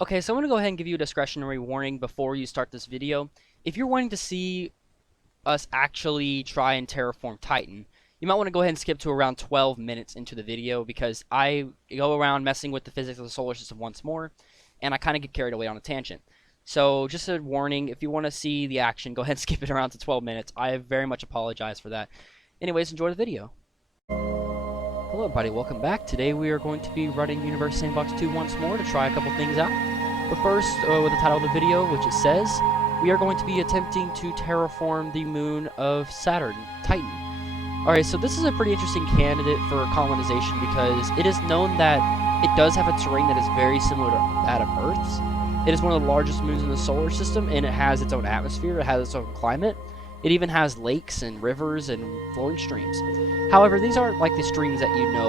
Okay, so I'm going to go ahead and give you a discretionary warning before you start this video. If you're wanting to see us actually try and terraform Titan, you might want to go ahead and skip to around 12 minutes into the video because I go around messing with the physics of the solar system once more, and I kind of get carried away on a tangent. So just a warning, if you want to see the action, go ahead and skip it around to 12 minutes. I very much apologize for that. Anyways, enjoy the video. Hello everybody, welcome back. Today we are going to be running Universe Sandbox 2 once more to try a couple things out. But first, with the title of the video, which it says, we are going to be attempting to terraform the moon of Saturn, Titan. Alright, so this is a pretty interesting candidate for colonization because it is known that it does have a terrain that is very similar to that of Earth's. It is one of the largest moons in the solar system, and it has its own atmosphere, it has its own climate. It even has lakes and rivers and flowing streams. However, these aren't like the streams that you know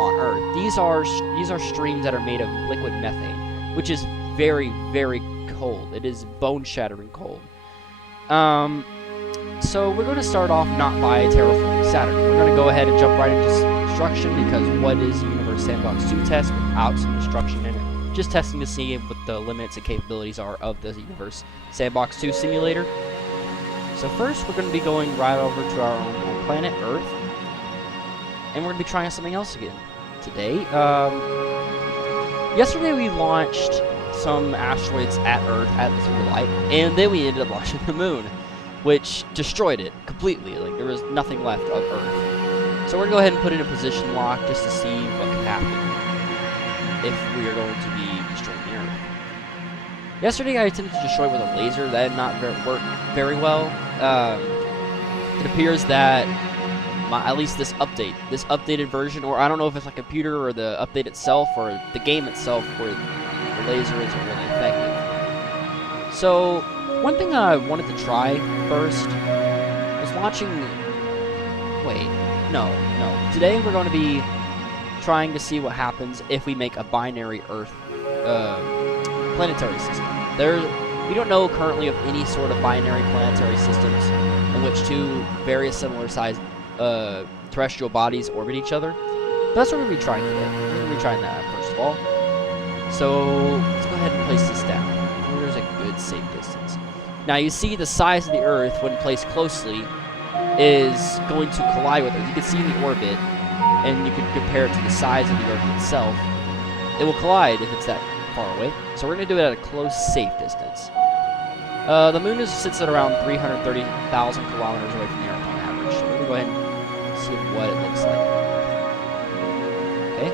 on Earth. These are streams that are made of liquid methane, which is very, very cold. It is bone-shattering cold. So we're going to start off not by terraforming Saturn. We're going to go ahead and jump right into some destruction because what is the Universe Sandbox 2 test without some destruction in it? Just testing to see what the limits and capabilities are of the Universe Sandbox 2 simulator. So first, we're going to be going right over to our own home planet, Earth, and we're going to be trying something else again today. Yesterday we launched some asteroids at Earth at the speed of light, and then we ended up launching the moon, which destroyed it completely. Like, there was nothing left of Earth. So we're going to go ahead and put it in position lock just to see what can happen if we are going to be destroying the Earth. Yesterday I attempted to destroy it with a laser. That did not work very well. It appears that at least this updated version, or I don't know if it's a computer or the update itself or the game itself where the laser isn't really effective. So one thing I wanted to try first was launching... Wait, no. Today we're going to be trying to see what happens if we make a binary Earth planetary system. We don't know currently of any sort of binary planetary systems in which two very similar sized terrestrial bodies orbit each other. But that's what we're going to be trying today. We're going to be trying that first of all. So let's go ahead and place this down. There's a good safe distance. Now you see the size of the Earth when placed closely is going to collide with Earth. You can see the orbit and you can compare it to the size of the Earth itself. It will collide if it's that far away. So we're going to do it at a close, safe distance. The moon sits at around 330,000 kilometers away from the Earth on average. So we're going to go ahead and see what it looks like. Okay.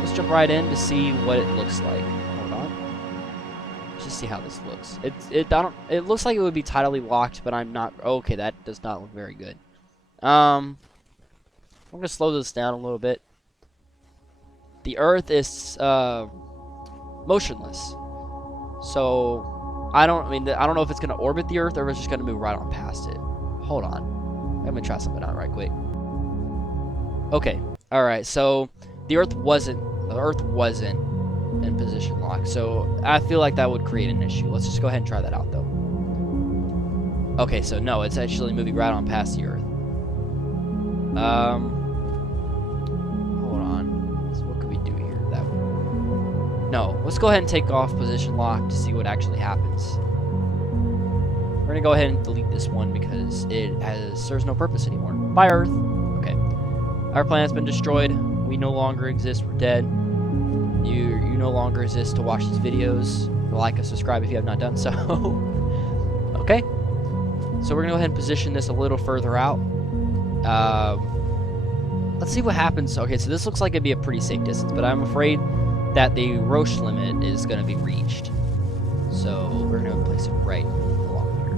Let's jump right in to see what it looks like. Hold on. Let's just see how this looks. It looks like it would be tidally locked, but I'm not. Okay, that does not look very good. I'm going to slow this down a little bit. The Earth is motionless. So I don't know if it's going to orbit the Earth or if it's just going to move right on past it. Hold on. I'm going to try something out right quick. Okay. All right. So the Earth wasn't in position lock. So I feel like that would create an issue. Let's just go ahead and try that out though. Okay, so no, it's actually moving right on past the Earth. Hold on. So what could we do here? No, let's go ahead and take off position lock to see what actually happens. We're going to go ahead and delete this one because it serves no purpose anymore. Bye, Earth. Okay. Our planet's been destroyed. We no longer exist. We're dead. You no longer exist to watch these videos. Like and subscribe if you have not done so. Okay. So we're going to go ahead and position this a little further out. Let's see what happens. Okay, so this looks like it'd be a pretty safe distance, but I'm afraid that the Roche limit is going to be reached. So we're going to place it right along here.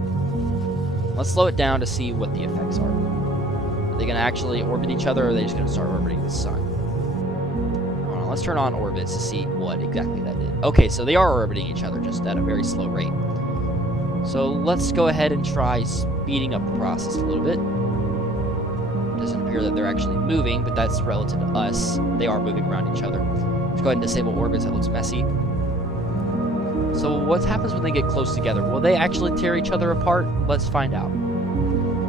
Let's slow it down to see what the effects are. Are they going to actually orbit each other, or are they just going to start orbiting the sun? Hold on, let's turn on orbits to see what exactly that did. Okay, so they are orbiting each other just at a very slow rate. So let's go ahead and try speeding up the process a little bit. Doesn't appear that they're actually moving, but that's relative to us. They are moving around each other. Let's go ahead and disable orbits. That looks messy. So what happens when they get close together? Will they actually tear each other apart? Let's find out.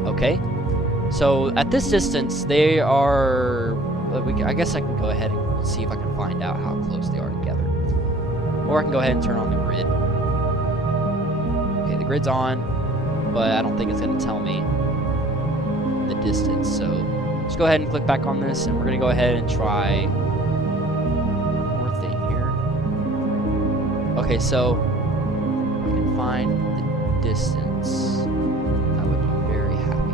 Okay. So at this distance, they are... I guess I can go ahead and see if I can find out how close they are together. Or I can go ahead and turn on the grid. Okay, the grid's on, but I don't think it's going to tell me the distance. So let's go ahead and click back on this, and we're going to go ahead and try one more thing here. Okay, so I can find the distance. I would be very happy.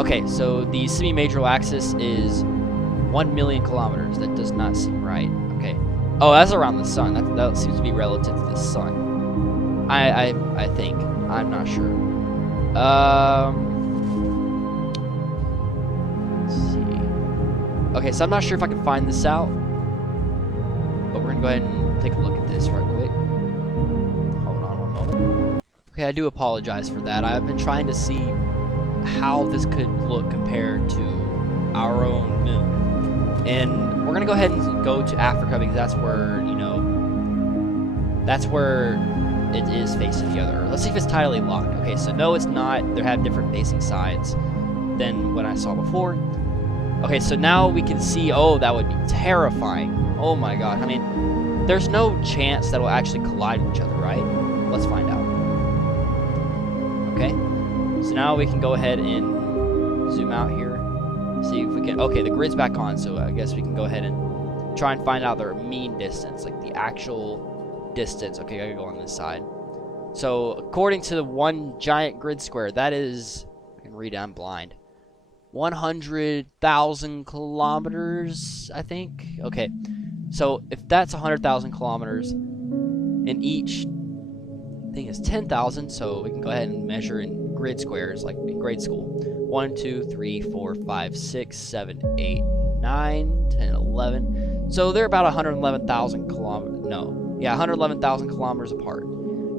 Okay, so the semi-major axis is 1 million kilometers. That does not seem right. Okay. Oh, that's around the sun. That seems to be relative to the sun. I think. I'm not sure. Let's see. Okay, so I'm not sure if I can find this out, but we're gonna go ahead and take a look at this right quick. Hold on one moment. Okay, I do apologize for that. I've been trying to see how this could look compared to our own moon. And we're going to go ahead and go to Africa because that's where, you know, that's where it is facing the other. Let's see if it's tidally locked. Okay, so no, it's not. They have different facing sides than what I saw before. Okay, so now we can see, oh, that would be terrifying. Oh my god. I mean, there's no chance that will actually collide with each other, right? Let's find out. Okay, so now we can go ahead and zoom out here. See if we can. Okay, the grid's back on, so I guess we can go ahead and try and find out their mean distance, like the actual distance. Okay, I gotta go on this side. So according to the one giant grid square, that is, I can read it, I'm blind, 100,000 kilometers, I think. Okay, so if that's 100,000 kilometers, and each thing is 10,000, so we can go ahead and measure in grid squares like in grade school. 1, 2, 3, 4, 5, 6, 7, 8, 9, 10, 11. So they're about 111,000 kilometers. No, yeah, 111,000 kilometers apart.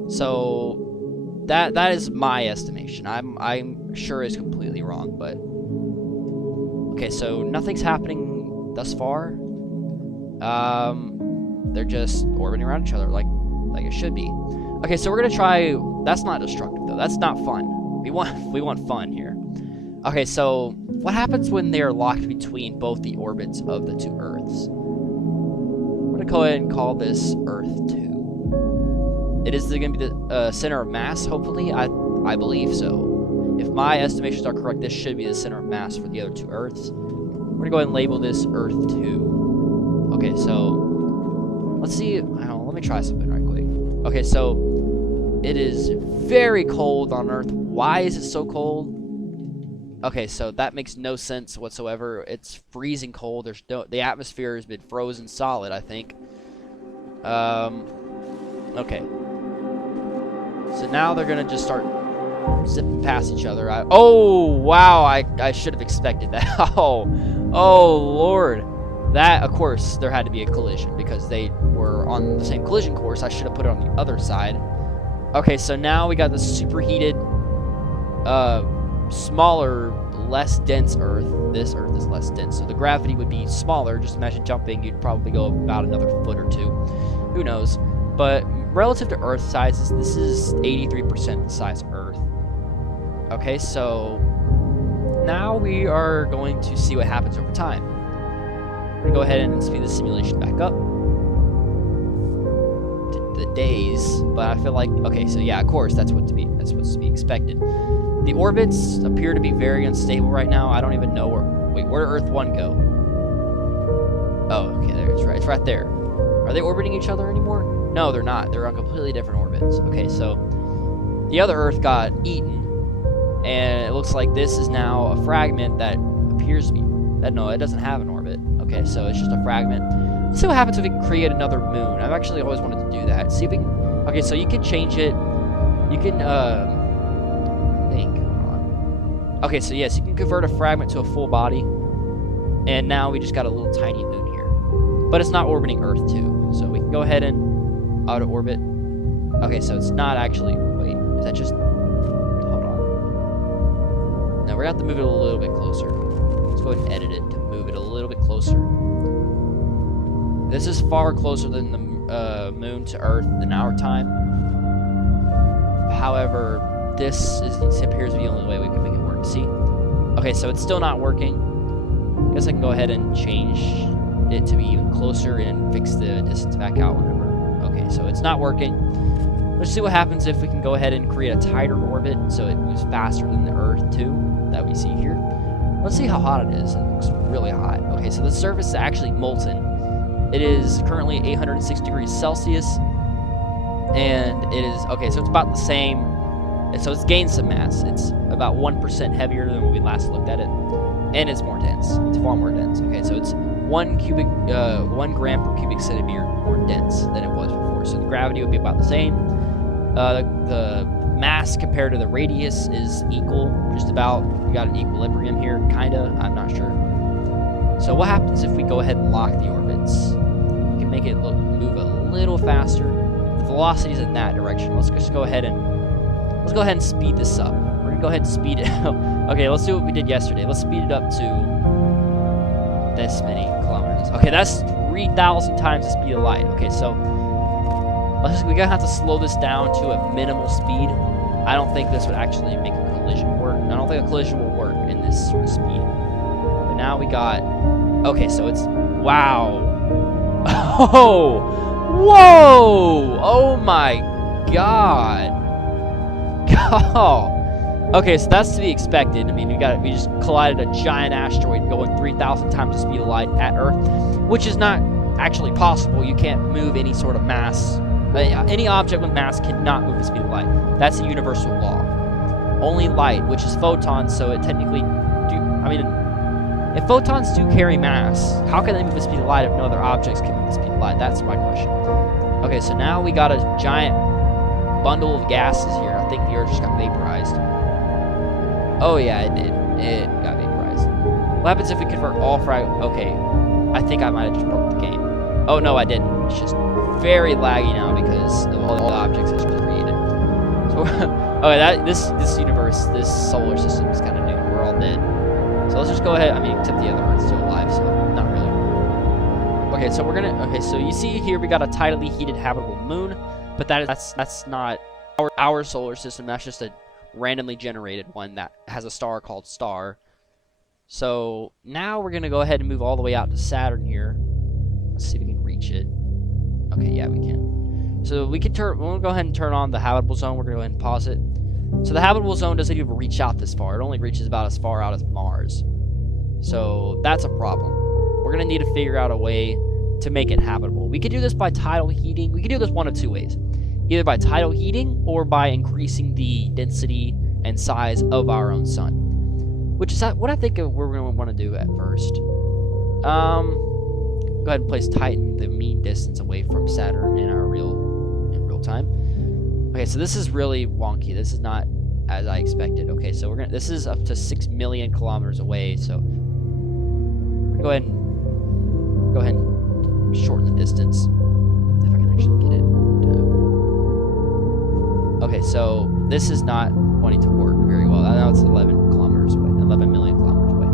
So that is my estimation. I'm sure it's completely wrong, but okay. So nothing's happening thus far. They're just orbiting around each other like it should be. Okay, so we're gonna try. That's not destructive though. That's not fun. We want fun here. Okay, so what happens when they are locked between both the orbits of the two Earths? I'm going to go ahead and call this Earth 2. It is going to be the center of mass, hopefully. I believe so. If my estimations are correct, this should be the center of mass for the other two Earths. We're going to go ahead and label this Earth 2. Okay, so let's see. Let me try something right quick. Okay, so it is very cold on Earth. Why is it so cold? Okay, so that makes no sense whatsoever. It's freezing cold. The atmosphere has been frozen solid, I think. Okay. So now they're gonna just start zipping past each other. Oh wow! I should have expected that. Oh Lord! That, of course, there had to be a collision because they were on the same collision course. I should have put it on the other side. Okay, so now we got this superheated, smaller, less dense Earth. This Earth is less dense, so the gravity would be smaller. Just imagine jumping, you'd probably go about another foot or two. Who knows? But relative to Earth sizes, this is 83% the size of Earth. Okay, so now we are going to see what happens over time. We're going to go ahead and speed the simulation back up to the days, but I feel like, okay, so yeah, of course, that's what's to be expected. The orbits appear to be very unstable right now. I don't even know where did Earth 1 go? Oh, okay, there it's right. It's right there. Are they orbiting each other anymore? No, they're not. They're on completely different orbits. Okay, so the other Earth got eaten, and it looks like this is now a fragment that appears to be, no, it doesn't have an orbit. Okay, so it's just a fragment. Let's see what happens if we can create another moon. I've actually always wanted to do that. See if we can, okay, so you can change it. You can, okay, so yes, you can convert a fragment to a full body, and now we just got a little tiny moon here. But it's not orbiting Earth 2, so we can go ahead and auto orbit. Okay, so it's not actually, wait, is that just, hold on. No, we're gonna have to move it a little bit closer. Let's go ahead and edit it to move it a little bit closer. This is far closer than the moon to Earth in our time. However, this appears to be the only way we can make it work. See? Okay, so it's still not working. I guess I can go ahead and change it to be even closer and fix the distance back out, whatever. Okay, so it's not working. Let's see what happens if we can go ahead and create a tighter orbit so it moves faster than the Earth too, that we see here. Let's see how hot it is. It looks really hot. Okay, so the surface is actually molten. It is currently 806 degrees Celsius, and it is, okay, so it's about the same, and so it's gained some mass. It's about 1% heavier than when we last looked at it, and it's more dense. It's far more dense. Okay, so it's 1 gram per cubic centimeter more dense than it was before. So the gravity would be about the same. The mass compared to the radius is equal, just about. We got an equilibrium here, kinda. I'm not sure. So what happens if we go ahead and lock the orbits? We can make it move a little faster. The velocity is in that direction. Let's just go ahead and speed this up. We're gonna go ahead and speed it up. Okay, let's do what we did yesterday. Let's speed it up to this many kilometers. Okay, that's 3,000 times the speed of light. Okay, so we're gonna have to slow this down to a minimal speed. I don't think this would actually make a collision work. I don't think a collision will work in this sort of speed. But now we got, okay, so it's, wow. Oh, whoa, oh my God. Oh. Okay, so that's to be expected. I mean, we just collided a giant asteroid going 3,000 times the speed of light at Earth, which is not actually possible. You can't move any sort of mass. Any object with mass cannot move the speed of light. That's a universal law. Only light, which is photons, so it technically if photons do carry mass, how can they move the speed of light if no other objects can move the speed of light? That's my question. Okay, so now we got a giant bundle of gases here. I think the Earth just got vaporized. Oh yeah, it did. It got vaporized. What happens if we convert all okay, I think I might have just broke the game. Oh no, I didn't. It's just very laggy now because of all the objects it's created. So, okay, this universe, this solar system is kind of new. We're all dead. So let's just go ahead. I mean, except the other Earth's still alive, so not really. Okay, so okay, so you see here we got a tidally heated habitable moon, but that's not our solar system. That's just a randomly generated one that has a star called Star. So now we're gonna go ahead and move all the way out to Saturn here. Let's see if we can reach it. Okay, yeah, we can. So we'll go ahead and turn on the habitable zone. We're gonna go ahead and pause it. So the habitable zone doesn't even reach out this far. It only reaches about as far out as Mars. So that's a problem. We're gonna need to figure out a way to make it habitable. We could do this by tidal heating. We could do this one of two ways. Either by tidal heating or by increasing the density and size of our own sun. Which is what I think we're gonna want to do at first. Go ahead and place Titan the mean distance away from Saturn in real time. Okay, so this is really wonky. This is not as I expected. Okay, so this is up to 6 million kilometers away. So we're gonna go ahead and shorten the distance if I can actually get it. Okay, so this is not wanting to work very well. Now it's 11 kilometers away, 11 million kilometers away.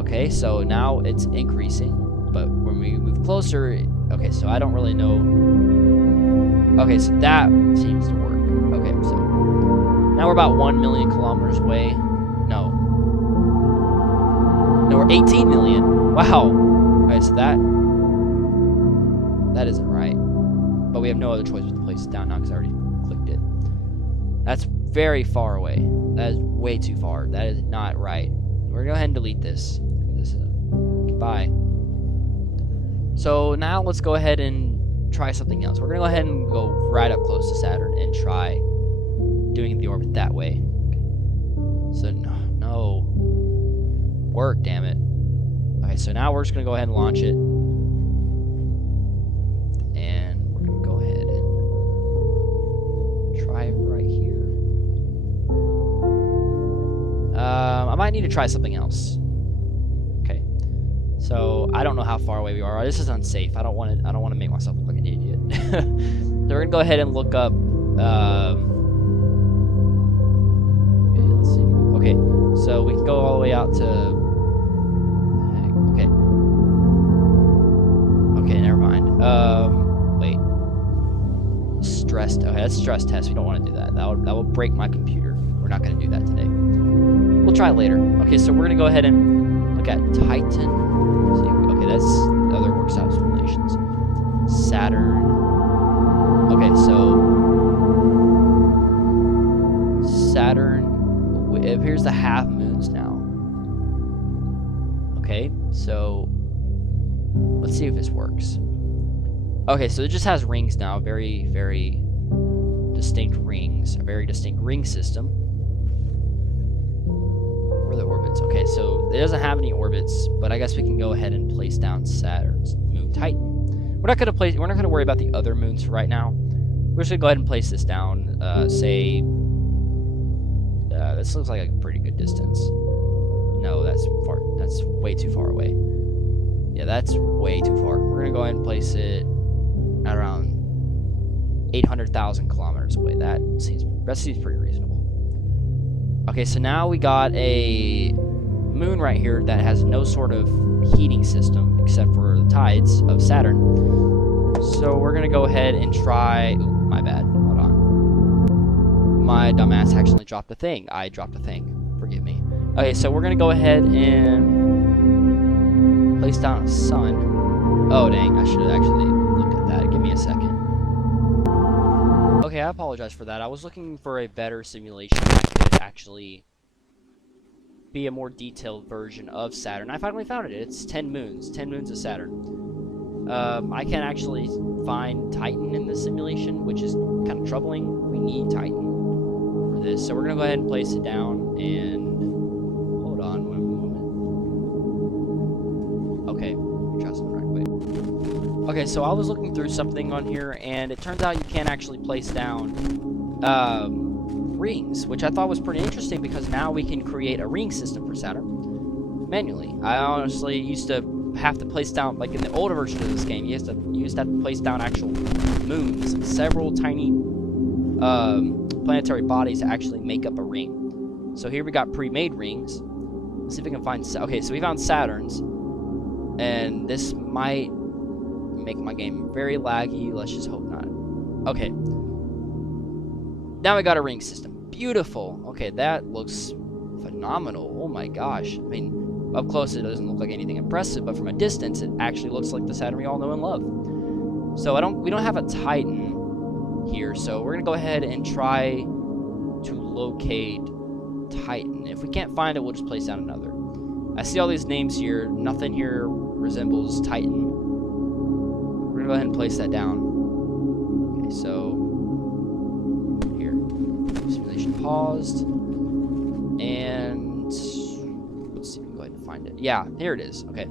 Okay, so now it's increasing, but when we move closer, okay, so I don't really know. Okay, so that seems to work. Okay, so now we're about 1 million kilometers away. No, we're 18 million. Wow. Okay, so that isn't right. But we have no other choice but to place it down now because I already clicked it. That's very far away. That is way too far. That is not right. We're gonna go ahead and delete this. Goodbye. So now let's go ahead and try something else. We're gonna go ahead and go right up close to Saturn and try doing the orbit that way. So no. Work, damn it. Okay, so now we're just gonna go ahead and launch it. And we're gonna go ahead and try it right here. I might need to try something else. Okay. So I don't know how far away we are. This is unsafe. I don't want to make myself look like an idiot. So we're gonna go ahead and look up. Okay, let's see. Okay, so we can go all the way out to. Okay. Okay, never mind. Wait. Stressed. Okay, that's stress test. We don't want to do that. That will break my computer. We're not gonna do that today. We'll try it later. Okay, so we're gonna go ahead and look at Titan. Okay, that's other works out simulations. Saturn. Okay, so Saturn, it appears to have moons now. Okay, so let's see if this works. Okay, so it just has rings now, very, very distinct rings, a very distinct ring system. Where are the orbits? Okay, so it doesn't have any orbits, but I guess we can go ahead and place down Saturn's moon Titan. We're not gonna worry about the other moons for right now. We're just gonna go ahead and place this down. Say, this looks like a pretty good distance. No, that's far. That's way too far away. Yeah, that's way too far. We're gonna go ahead and place it at around 800,000 kilometers away. That seems pretty reasonable. Okay, so now we got a moon right here that has no sort of heating system except for the tides of Saturn. So we're gonna go ahead and try. Ooh, my bad. Hold on. My dumbass accidentally dropped a thing. I dropped a thing. Forgive me. Okay, so we're gonna go ahead and place down a sun. Oh dang! I should have actually looked at that. Give me a second. Okay, I apologize for that. I was looking for a better simulation that could actually be a more detailed version of Saturn. I finally found it. It's 10 moons. 10 moons of Saturn. I can't actually find Titan in this simulation, which is kind of troubling. We need Titan for this. So we're going to go ahead and place it down and... Hold on one moment. Okay, try something right quick. Okay, so I was looking through something on here, and it turns out you can't actually place down rings, which I thought was pretty interesting because now we can create a ring system for Saturn manually. I honestly used to have to place down, like in the older version of this game, you used to have to place down actual moons, several tiny planetary bodies to actually make up a ring. So here we got pre-made rings. Let's see if we can find. Okay, so we found Saturn's, and this might make my game very laggy. Let's just hope not. Okay. Now we got a ring system. Beautiful. Okay, that looks phenomenal. Oh my gosh. I mean, up close it doesn't look like anything impressive, but from a distance it actually looks like the Saturn we all know and love. So we don't have a Titan here, so we're gonna go ahead and try to locate Titan. If we can't find it, we'll just place down another. I see all these names here. Nothing here resembles Titan. We're gonna go ahead and place that down. Okay, so here, simulation paused, and let's see if we can go ahead and find it. Yeah, here it is. Okay,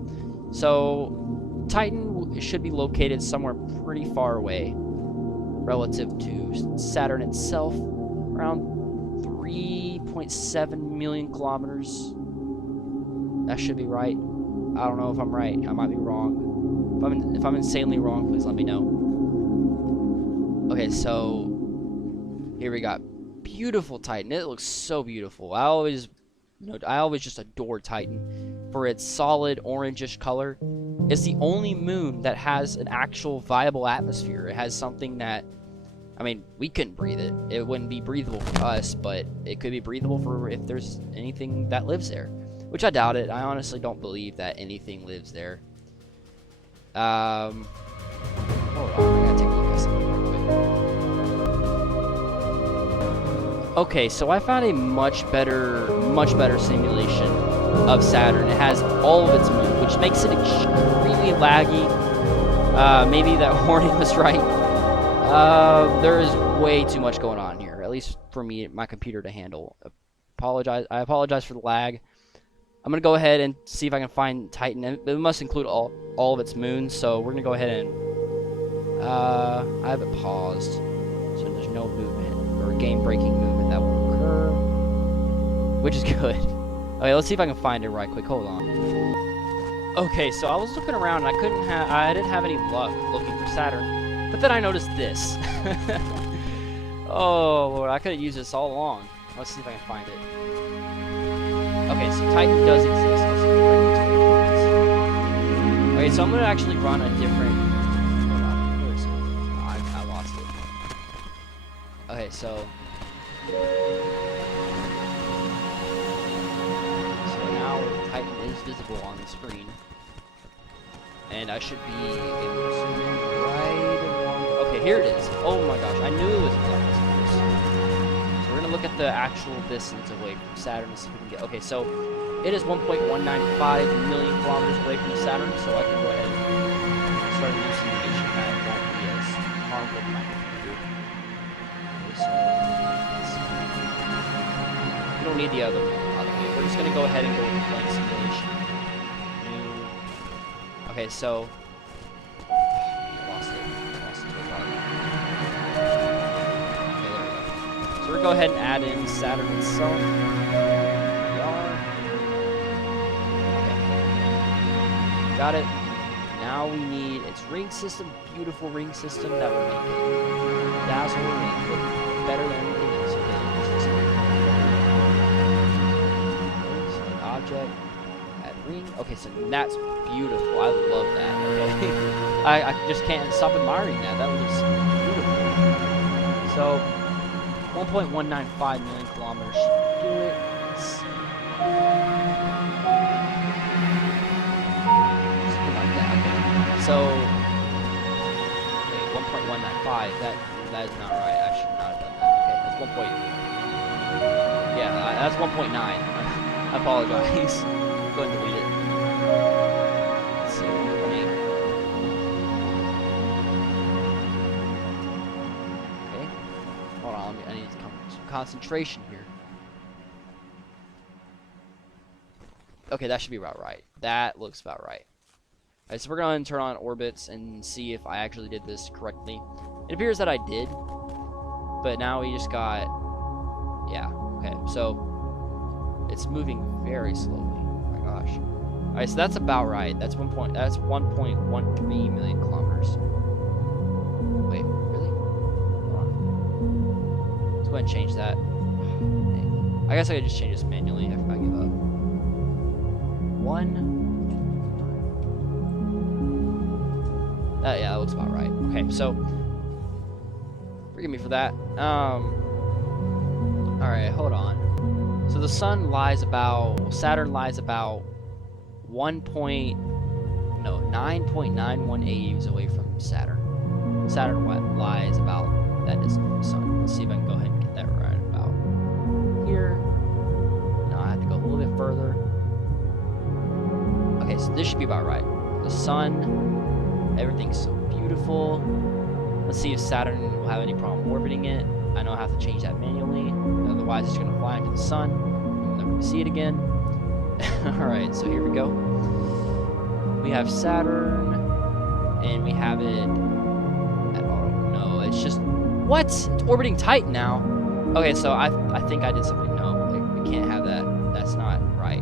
so Titan should be located somewhere pretty far away relative to Saturn itself, around 3.7 million kilometers. That should be right. I don't know if I'm right. I might be wrong. If I'm insanely wrong, please let me know. Okay, so here we got beautiful Titan. It looks so beautiful. I always just adore Titan for its solid orangish color. It's the only moon that has an actual viable atmosphere. It has something that, I mean, we couldn't breathe it. It wouldn't be breathable for us, but it could be breathable for if there's anything that lives there, which I doubt it. I honestly don't believe that anything lives there. Hold on, I gotta take a look at something real quick. Okay, so I found a much better simulation of Saturn. It has all of its moons, which makes it extremely laggy. Maybe that warning was right. There is way too much going on here, at least for me, my computer to handle. I apologize for the lag. I'm gonna go ahead and see if I can find Titan. It must include all of its moons, so we're gonna go ahead and I have it paused, so there's no movement or game-breaking movement that will occur, which is good. Okay, let's see if I can find it right quick. Hold on. Okay, so I was looking around and I didn't have any luck looking for Saturn, but then I noticed this. Oh Lord, I could have used this all along. Let's see if I can find it. Okay, so Titan does exist. Let's see if I can Okay, so I'm gonna actually run a different. Hold on, where is it? Oh, I lost it. Okay, so now Titan is visible on the screen, and I should be able to zoom in right Okay, here it is. Oh my gosh, I knew it was exactly close. So we're gonna look at the actual distance away from Saturn to see if we can get. Okay, so it is 1.195 million kilometers away from Saturn, so I can go ahead and start hallucination that won't be as harmful to my computer. Okay, so we don't need the other one, by the way. We're just gonna go ahead and go with the blank simulation. Okay, so I lost it. Okay, there we go. So we're gonna go ahead and add in Saturn itself. Here we are. Okay. Got it. Now we need its ring system, beautiful ring system that will make it dazzle and look better than anything else. Okay, so an object, add ring. Okay, so that's beautiful. I love that. Okay, I just can't stop admiring that. That looks beautiful. So 1.195 million kilometers. Do it. So, wait, 1.195, that is not right. I should not have done that. Okay, that's 1 point. Yeah, that's 1.9. I apologize. Go ahead and delete it. Let's see, 1.8. Okay, hold on, I need some concentration here. Okay, that should be about right. That looks about right. Alright, so we're going to turn on orbits and see if I actually did this correctly. It appears that I did, but now we just got, yeah, okay, so it's moving very slowly. Oh my gosh. Alright, so that's about right. That's 1.13 million kilometers. Wait, really? Hold on. Let's go ahead and change that. I guess I could just change this manually if I give up. 1. Yeah, that looks about right. Okay, so forgive me for that. Alright, hold on. So the sun lies about, Saturn lies about 9.918 AUs away from Saturn. Saturn lies about that distance from the sun. Let's see if I can go ahead and get that right about here. No, I have to go a little bit further. Okay, so this should be about right. The sun. Everything's so beautiful. Let's see if Saturn will have any problem orbiting it. I know I have to change that manually. Otherwise, it's going to fly into the sun. We'll never see it again. Alright, so here we go. We have Saturn. And we have it at auto. No, it's just... What? It's orbiting Titan now. Okay, so I think I did something. No, like, we can't have that. That's not right.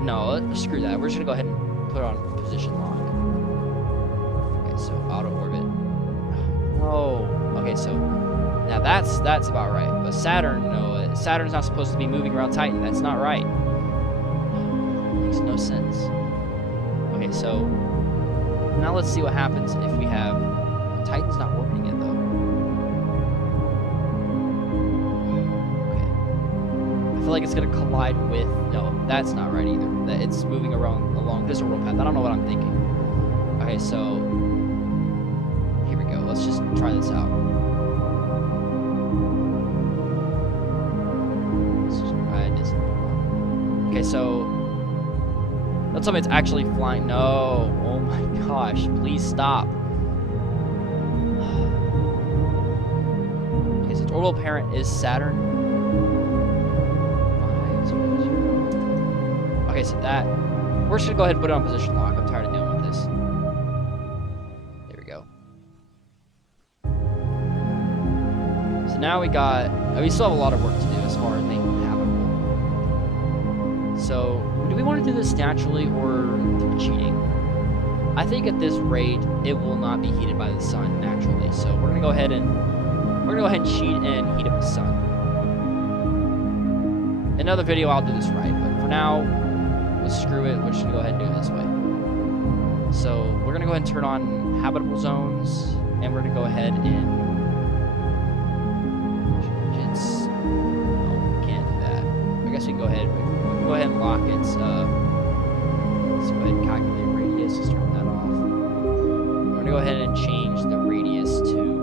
No, screw that. We're just going to go ahead and put it on position lock. Okay, so auto orbit. No. Okay, so now that's about right. But Saturn, no, Saturn's not supposed to be moving around Titan. That's not right. Makes no sense. Okay, so now let's see what happens if we have Titan's not orbiting it though. Okay. I feel like it's gonna collide with. No, that's not right either. It's moving along this orbital path. I don't know what I'm thinking. Okay, so here we go. Let's just try this out. Okay, so let's tell me it's actually flying. No. Oh my gosh. Please stop. Okay, so its orbital parent is Saturn. Okay, so that... We're just going to go ahead and put it on position lock. I'm tired of dealing with this. There we go. So now we got... we still have a lot of work to do as far as making it habitable. So, do we want to do this naturally or through cheating? I think at this rate, it will not be heated by the sun naturally. So we're going to go ahead and... cheat and heat up the sun. In another video, I'll do this right. But for now... let's screw it. We're just going to go ahead and do it this way. So we're going to go ahead and turn on habitable zones, and we're going to go ahead and change its... No, we can't do that. I guess we can go ahead. We can go ahead and lock its... let's go ahead and calculate radius. Let's turn that off. We're going gonna go ahead and change the radius to...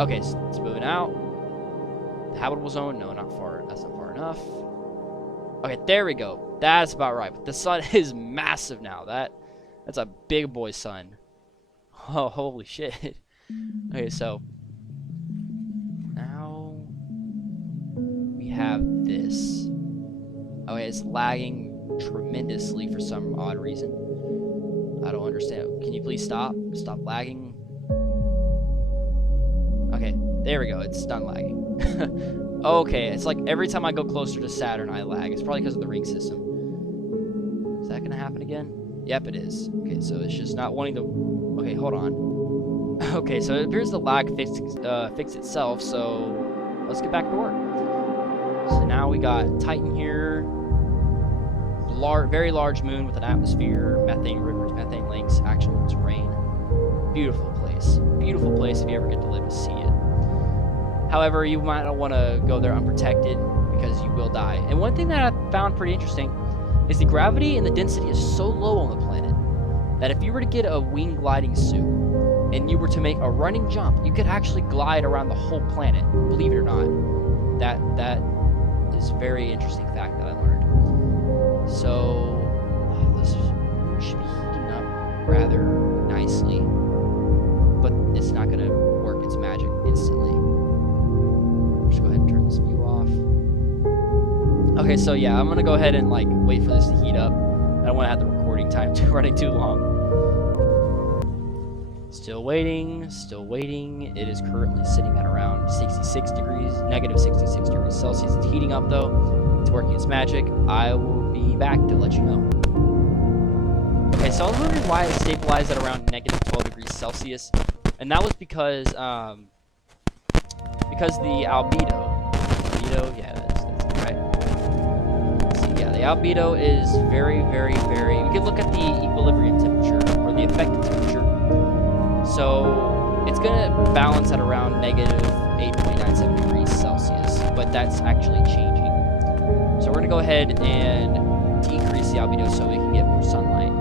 Okay, so it's moving out. The habitable zone, no, not far, that's not far enough. Okay, there we go. That's about right. But the sun is massive now. That's a big boy sun. Oh, holy shit. Okay, so now we have this. Okay, it's lagging tremendously for some odd reason. I don't understand. Can you please stop? Stop lagging. Okay, there we go. It's done lagging. Okay, it's like every time I go closer to Saturn, I lag. It's probably because of the ring system. Is that gonna happen again? Yep, it is. Okay, so it's just not wanting to... Okay, hold on. Okay, so it appears the lag fixed itself, so let's get back to work. So now we got Titan here. Very large moon with an atmosphere, methane rivers, methane lakes, actual terrain. Beautiful place. Beautiful place if you ever get to live to see it. However, you might not want to go there unprotected because you will die. And one thing that I found pretty interesting is the gravity and the density is so low on the planet that if you were to get a wing gliding suit and you were to make a running jump, you could actually glide around the whole planet, believe it or not. That is a very interesting fact that I learned. So, this should be heating up rather nicely, but it's not going to work its magic instantly. Just go ahead and turn this view off. Okay, so yeah, I'm going to go ahead and like wait for this to heat up. I don't want to have the recording time running too long. Still waiting, still waiting. It is currently sitting at around 66 degrees, negative 66 degrees Celsius. It's heating up though. It's working its magic. I will be back to let you know. Okay, so I was wondering why it stabilized at around negative 12 degrees Celsius, and that was because the albedo, yeah, that's right. Let's see, yeah, the albedo is very, very, very. We can look at the equilibrium temperature or the effective temperature. So it's gonna balance at around negative 8.97 degrees Celsius, but that's actually changing. So we're gonna go ahead and decrease the albedo so we can get more sunlight.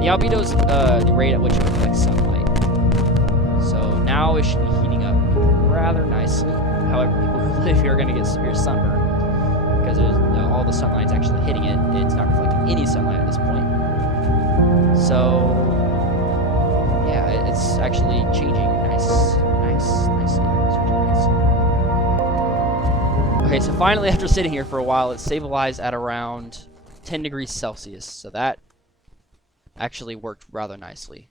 The albedo is the rate at which it reflects sunlight. So now it should be heating up rather nicely. However, people who live here are gonna get severe sunburn because all the sunlight's actually hitting it. It's not reflecting any sunlight at this point. So yeah, it's actually changing nicely. Okay, so finally, after sitting here for a while, it stabilized at around 10 degrees Celsius. So that actually worked rather nicely.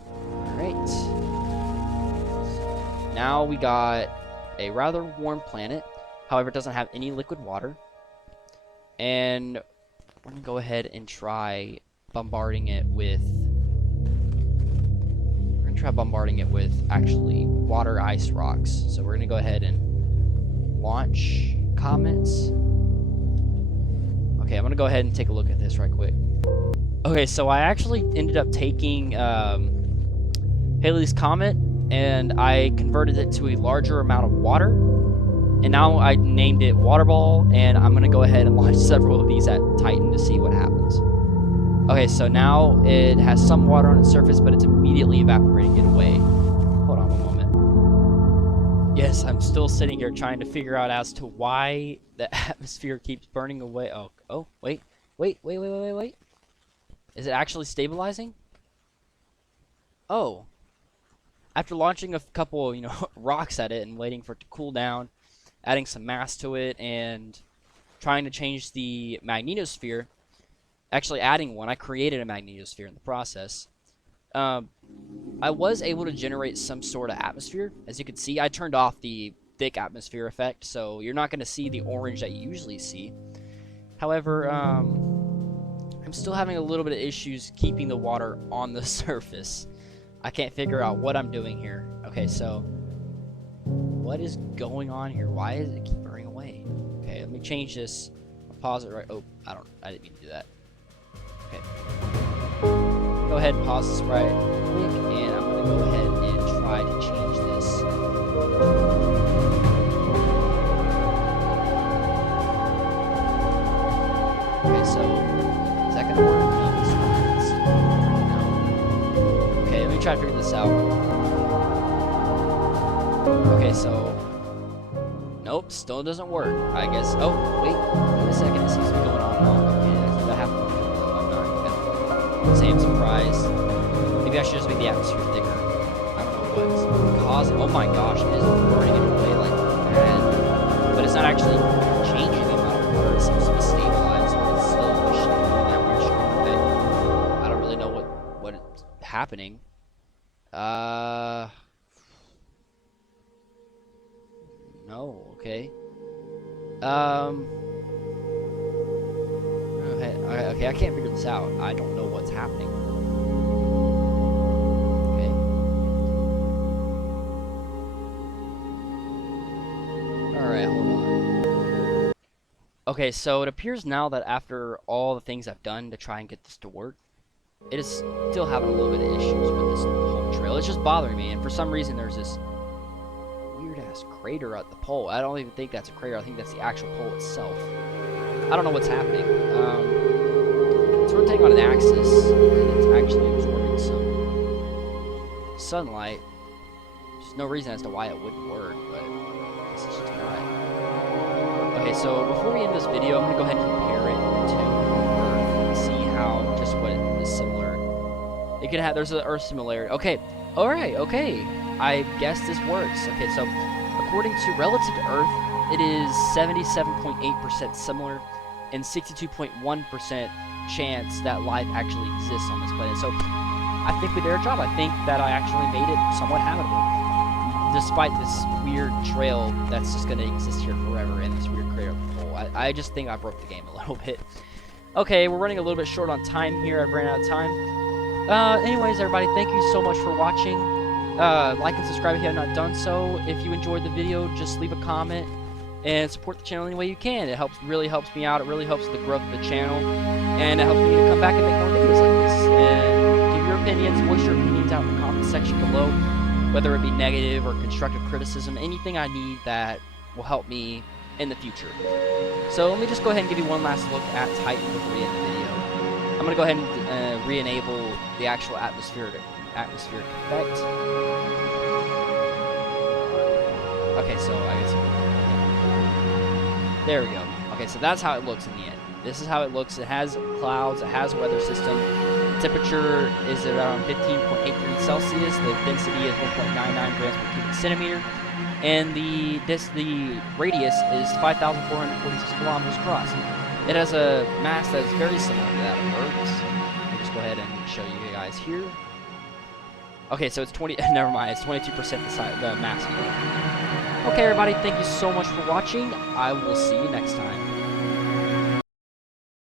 Alright. So now we got a rather warm planet. However, it doesn't have any liquid water. And we're going to go ahead and try bombarding it with... actually water ice rocks. So we're going to go ahead and launch comets. Okay, I'm gonna go ahead and take a look at this right quick. Okay, so I actually ended up taking Halley's Comet and I converted it to a larger amount of water, and now I named it Waterball, and I'm gonna go ahead and launch several of these at Titan to see what happens. Okay, so now it has some water on its surface, but it's immediately evaporating it away. Hold on one moment. Yes, I'm still sitting here trying to figure out as to why the atmosphere keeps burning away. Oh, wait. Is it actually stabilizing? Oh. After launching a couple, rocks at it and waiting for it to cool down, adding some mass to it, and trying to change the magnetosphere, actually adding one, I created a magnetosphere in the process. I was able to generate some sort of atmosphere. As you can see, I turned off the thick atmosphere effect, so you're not going to see the orange that you usually see. However, I'm still having a little bit of issues keeping the water on the surface. I can't figure out what I'm doing here. Okay, so what is going on here? Why does it keep burning away? Okay, let me change this. I'll pause it right. Oh, I didn't mean to do that. Okay. Go ahead and pause this right quick, and I'm going to go ahead and try to change this. Okay, so is that going to work? No, it's not. try to figure this out. Okay, so nope, still doesn't work. I guess. Oh, wait a second. It seems to be going on and on. Okay, that happened. I'm not gonna say I'm surprised. Maybe I should just make the atmosphere thicker. I don't know what's causing. Oh my gosh, it is burning it away like mad. But it's not actually changing the amount of water. It seems to be stabilized, but it's still shooting that much. Okay. I don't really know what is happening. No, okay. Okay, I can't figure this out. I don't know what's happening. Okay. Alright, hold on. Okay, so it appears now that after all the things I've done to try and get this to work, it is still having a little bit of issues with this whole trail. It's just bothering me, and for some reason there's this weird-ass crater at the pole. I don't even think that's a crater. I think that's the actual pole itself. I don't know what's happening. It's rotating on an axis, and it's actually absorbing some sunlight. There's no reason as to why it wouldn't work, but this is just not. Okay, so before we end this video, I'm going to go ahead and compare it to Earth and see how, just what is similar. It can have, there's an Earth similarity. Okay, alright, okay. I guess this works. Okay, so according to relative to Earth, it is 77.8% similar and 62.1% chance that life actually exists on this planet. So I think we did our job. I think that I actually made it somewhat habitable, despite this weird trail that's just going to exist here forever and this weird crater at the pole. I just think I broke the game a little bit. Okay, we're running a little bit short on time here. I've ran out of time. Anyways, everybody, thank you so much for watching. Like and subscribe if you have not done so. If you enjoyed the video, just leave a comment and support the channel any way you can. It really helps me out. It really helps the growth of the channel, and it helps me to come back and make more videos like this. And give your opinions, voice your opinions out in the comment section below, whether it be negative or constructive criticism, anything I need that will help me in the future. So let me just go ahead and give you one last look at Titan before we end the video. I'm going to go ahead and re-enable the actual atmospheric effect. Okay, so I guess there we go. Okay, so that's how it looks in the end. This is how it looks. It has clouds, it has a weather system. The temperature is around 15.8 degrees Celsius. The density is 1.99 grams per cubic centimeter. And the radius is 5,446 kilometers across. It has a mass that is very similar to that of Earth's. Let me just go ahead and show you guys here. Okay, so it's 20. Never mind. It's 22% the mass of Earth. Okay, everybody. Thank you so much for watching. I will see you next time.